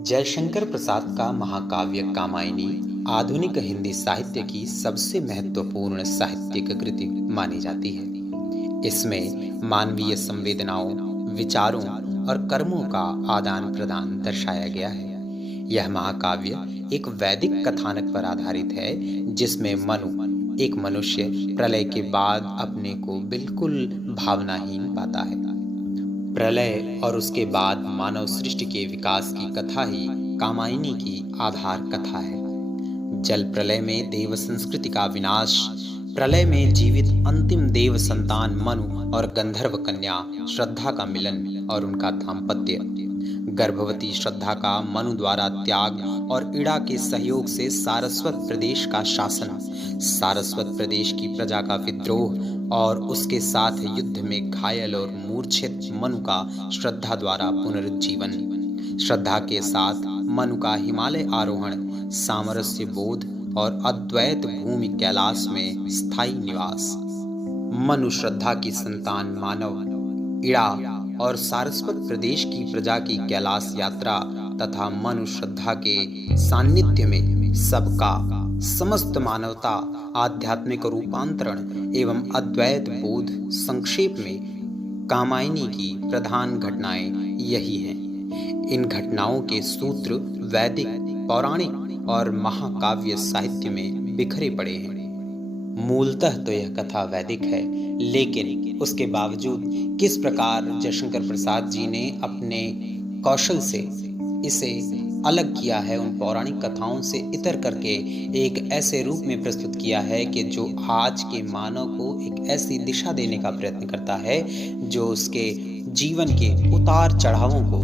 जयशंकर प्रसाद का महाकाव्य कामायनी आधुनिक हिंदी साहित्य की सबसे महत्वपूर्ण साहित्यिक कृति मानी जाती है। इसमें मानवीय संवेदनाओं, विचारों और कर्मों का आदान प्रदान दर्शाया गया है। यह महाकाव्य एक वैदिक कथानक पर आधारित है, जिसमें मनु, एक मनुष्य, प्रलय के बाद अपने को बिल्कुल भावनाहीन पाता है। प्रलय और उसके बाद मानव सृष्टि के विकास की कथा ही कामायनी की आधार कथा है। जल प्रलय में देव संस्कृति का विनाश, प्रलय में जीवित अंतिम देव संतान मनु और गंधर्व कन्या श्रद्धा का मिलन और उनका दाम्पत्य, गर्भवती श्रद्धा का मनु द्वारा त्याग और इड़ा के सहयोग से सारस्वत प्रदेश का शासन, सारस्वत प्रदेश की प्रजा का विद्रोह और उसके साथ युद्ध में घायल और मूर्छित मनु का श्रद्धा द्वारा पुनरुज्जीवन, श्रद्धा के साथ मनु का हिमालय आरोहण, सामरस्य बोध और अद्वैत भूमि कैलाश में स्थायी निवास। मनु श्रद्धा की संतान मानव, इड़ा और सारस्वत प्रदेश की प्रजा की कैलाश यात्रा तथा मनु श्रद्धा के सान्निध्य में सबका, समस्त मानवता, आध्यात्मिक रूपांतरण एवं अद्वैत बोध। संक्षेप में कामायनी की प्रधान घटनाएं यही हैं। इन घटनाओं के सूत्र वैदिक, पौराणिक और महाकाव्य साहित्य में बिखरे पड़े हैं। मूलतः तो यह कथा वैदिक है, लेकिन उसके बावजूद किस प्रकार जयशंकर प्रसाद जी ने अपने कौशल से इसे अलग किया है, उन पौराणिक कथाओं से इतर करके एक ऐसे रूप में प्रस्तुत किया है कि जो आज के मानव को एक ऐसी दिशा देने का प्रयत्न करता है जो उसके जीवन के उतार चढ़ावों को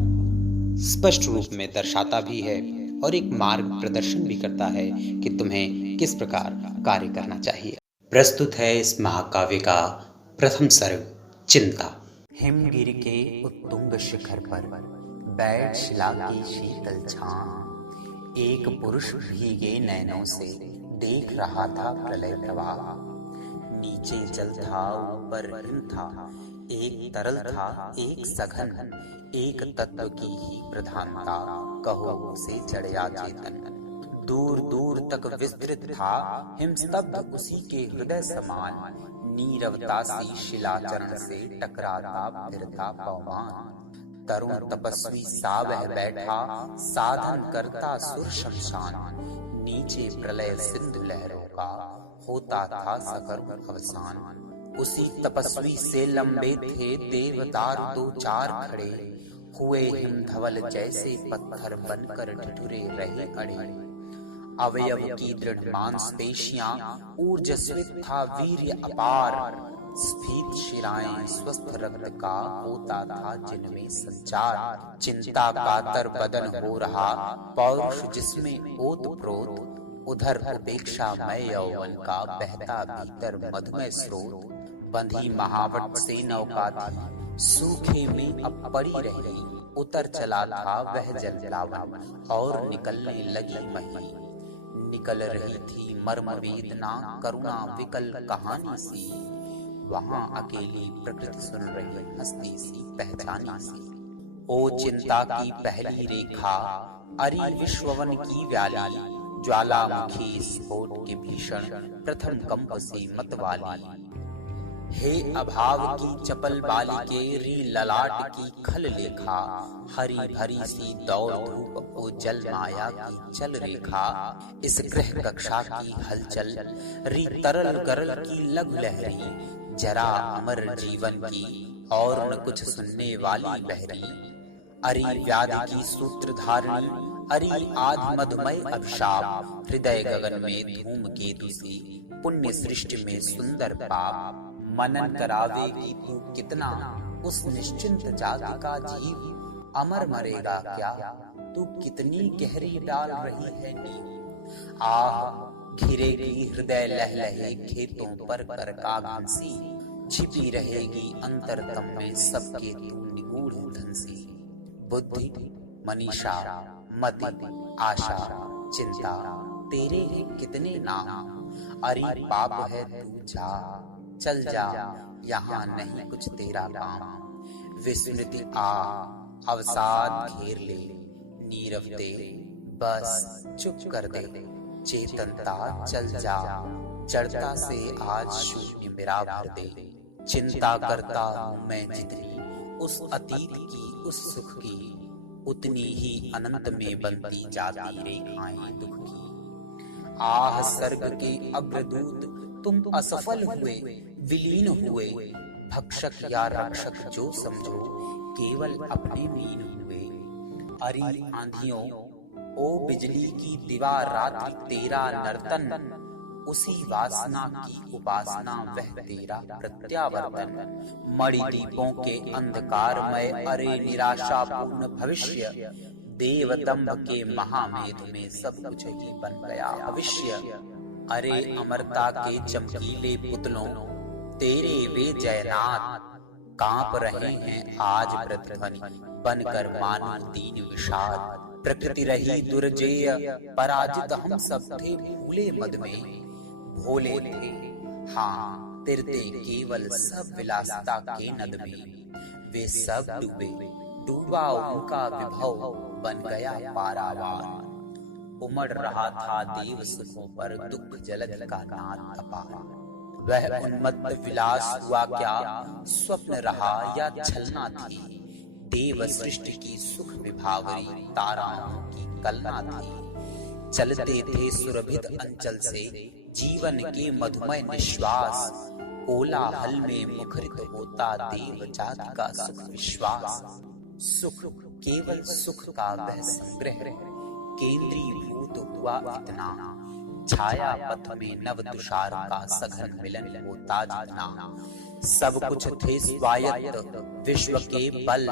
स्पष्ट रूप में दर्शाता भी है और एक मार्ग प्रदर्शन भी करता है कि तुम्हें किस प्रकार कार्य करना चाहिए। प्रस्तुत है इस महाकाव्य का प्रथम सर्ग, चिंता। हिमगिरि के उत्तुंग शिखर पर बैठ शिला की शीतल छान, एक पुरुष भीगे नैनों से देख रहा था प्रलय प्रवाह। नीचे जल था, ऊपर हिम था, एक तरल था, एक सघन, एक तत्व की ही प्रधानता, कहो उसे जड़या चेतन। दूर दूर तक विस्तृत था हिमस्तब्ध उसी के हृदय समान, नीरवता सी शिलाचरण से टकराता फिरता पवमान। तरुण तपस्वी सा वह बैठा, साधन करता सुर शमशान। नीचे प्रलय सिंधु लहरों का होता था सकर्म अवसान। उसी तपस्वी से लंबे थे देवदार दो चार खड़े, हुए हिमधवल जैसे पत्थर बनकर ठिठुरे रहे अड़े। अवयव की दृढ़ मांसपेशियां, ऊर्जस्वित था वीर्य अपार, स्फीत शिराएं, स्वस्थ रक्त का होता था जिनमें संचार। चिंता कातर बदन हो रहा, पौरुष जिसमें ओतप्रोत, उधर उपेक्षा मय यौवन का बहता भीतर मधुमय स्रोत। बंधी महावट से नौका थी, सूखे में अब पड़ी रही, उतर चला था वह जल प्लावन और निकलने लगी मही। निकल रही थी मर्म वेदना, करुणा विकल कहानी सी, वहां अकेली प्रकृति सुन रही हस्ती सी पहचानी सी। ओ चिंता की पहली रेखा, अरि विश्ववन की व्याली, ज्वालामुखी स्फोट के भीषण प्रथम कंप सी मतवाली। हे अभाव की चपल बालिके, री ललाट की खल लेखा, हरी भरी सी दौड़ धूप ओ जल माया की चल रेखा। इस गृह कक्षा की हलचल, री तरल गरल की लघु लहरी, जरा अमर जीवन की और न कुछ सुनने वाली बहरी। अरि व्याधि की सूत्रधारिणी, अरि आदि मधुमय अभिशाप, हृदय गगन में धूम केतु सी, पुण्य सृष्टि में सुंदर पाप। मनन करावेगी तू कितना, उस निश्चिंत जाति का जीव, अमर मरेगा क्या, तू कितनी गहरी डाल रही है नींव। आह घिरेगी हृदय लहलहे खेतों पर कर कागंसी, छिपी रहेगी अंतरतम में सबके तू निगूढ़ धंसी। बुद्धि, मनीषा, मति, आशा, चिंता, तेरे कितने नाम, अरे पाप है तू जा, चल जा, यहाँ नहीं कुछ तेरा काम। विस्मृति आ, अवसाद घेर ले, नीरव दे, बस चुप कर दे, चेतनता चल जा, चढ़ता से आज शून्य मेरा भर दे। चिंता करता हूँ मैं जितनी उस अतीत की, उस सुख की, उतनी ही अनंत में बनती जाती रेखाएं दुख की। आह स्वर्ग के अग्रदूत तुम असफल हुए, विलीन हुए, भक्षक या रक्षक जो समझो, केवल अपने मीन हुए। अरी आंधियों ओ बिजली की दीवार रात्रि तेरा नर्तन, उसी वासना की उपासना वह तेरा प्रत्यावर्तन। मणि दीपों के अंधकारमय अरे निराशापूर्ण भविष्य, देवदंभ के महामेध में सब कुछ ही बन गया भविष्य। अरे अमरता के चमकीले पुतलों, तेरे वे जयनाथ, कांप रहे हैं आज प्रतिध्वनि, बनकर मानव दीन विषाद। प्रकृति रही दुर्जेय, पराजित हम सब थे भूले मद में, भोले थे हाँ तिरते केवल सब विलासिता के नद में। वे सब डूबे, डूबा उनका विभव, बन गया पारावार। उमड़ रहा था देव सुखों पर दुख जलद का नाद अपार। वह उन्मत्त विलास हुआ क्या, स्वप्न रहा या छलना थी, देव सृष्टि की सुख विभावरी ताराओं की कलना थी। चलते थे सुरभित अंचल से जीवन के मधुमय निश्वास, कोलाहल में मुखरित होता देव जाति का सुख विश्वास। सुख केवल सुख का वह संग्रह, केंद्रीभूत हुआ इतना, छाया पथ में नव तुषार का सघन मिलन होता जितना। सब कुछ थे स्वायत्त विश्व के बल,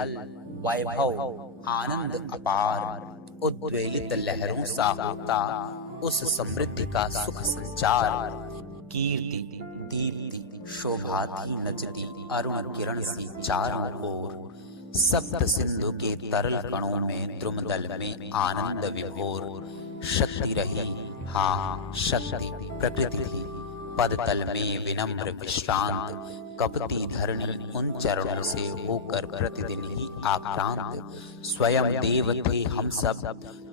वैभव आनंद अपार, उद्वेलित लहरों सा होता उस समृद्धि का सुख संचार। कीर्ति दीप्ति शोभा थी नचती अरुण किरण सी चारों ओर, सप्त सिंधु के तरल कणों में द्रुमदल में आनंद विभोर। शक्ति रही हाँ शक्ति प्रकृति थी, पदतल में विनम्र विश्रांत, कपटी धरणी उन चरणों से होकर प्रतिदिन ही आक्रांत। स्वयं देव थे हम सब,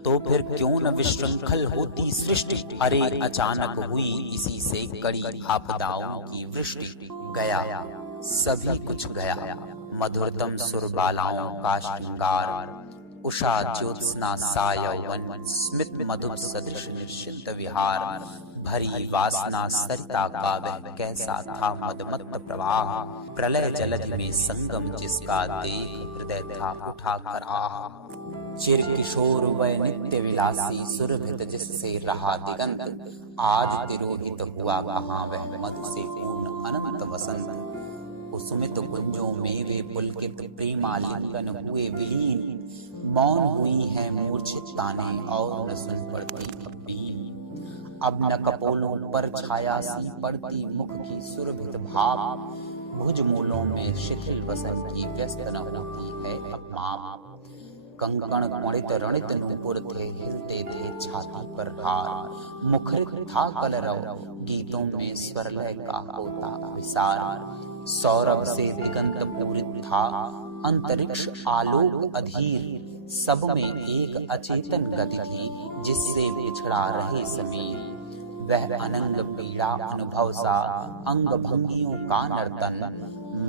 तो फिर क्यों न विशृंखल होती सृष्टि। अरे अचानक हुई इसी से कड़ी आपदाओं की वृष्टि। गया सभी कुछ गया, मधुरतम सुरबालाओं का श्रृंगार, उषा ज्योत्स्ना सा यौवन, स्मित मधुर सदृश निश्चिंत विहार। भरी वासना सरिता का वह कैसा था मदमत्त प्रवाह, प्रलय जलधि में संगम जिसका देख हृदय था उठा कर आहा। चिर किशोर वह नित्य विलासी, सुरभित जिससे रहा दिगंत, आज तिरोहित हुआ कहाँ वह मधु से पूर्ण अनंत वसंत। कुसुमित कुंजों में वे पुलकित प्रेमालिंगन हुए विलीन, मौन हुई है मूर्छित ताने और न सुन पड़ती बीन। अब न कपोलों पर छाया सी पड़ती मुख की सुरभित भाव, भुज मूलों में शिथिल वसन की व्यस्त न होती है अब माप। कंकण कुणित रणित नूपुर थे, हिलते थे छाती पर हार, मुखरित था कलरव गीतों में स्वरलय का होता विसार। सौरभ से दिगंत पूरित था अंतरिक्ष आलोक अधीर, सब में एक अचेतन गति थी जिससे बिछड़ा रहे समीर। वह अनंग पीड़ा अनुभव सा अंग भंगियों का नर्तन,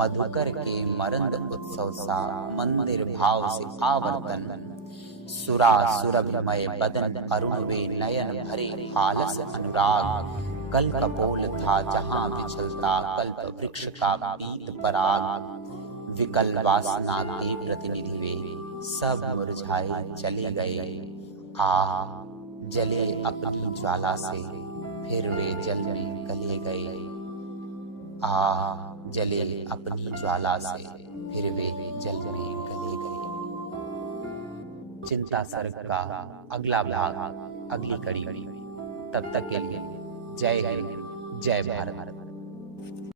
मधुकर के मरंद उत्सव सा मंदिर भाव से आवर्तन। सुरा सुरभिमय बदन अरुण वे नयन भरे हालस अनुराग, कल्प कपोल था जहाँ विचलता कल्प वृक्ष का पीत पराग। विकल वासना के प्रतिनिधि वे सब मुरझाए चले गए, आ जले अपनी ज्वाला से फिर वे जल में गले गए। आ जले अपनी ज्वाला से फिर वे जल में गले गए। चिंता सर्ग का अगला भाग अगली कड़ी। तब तक के लिए जय हिंद, जय भारत।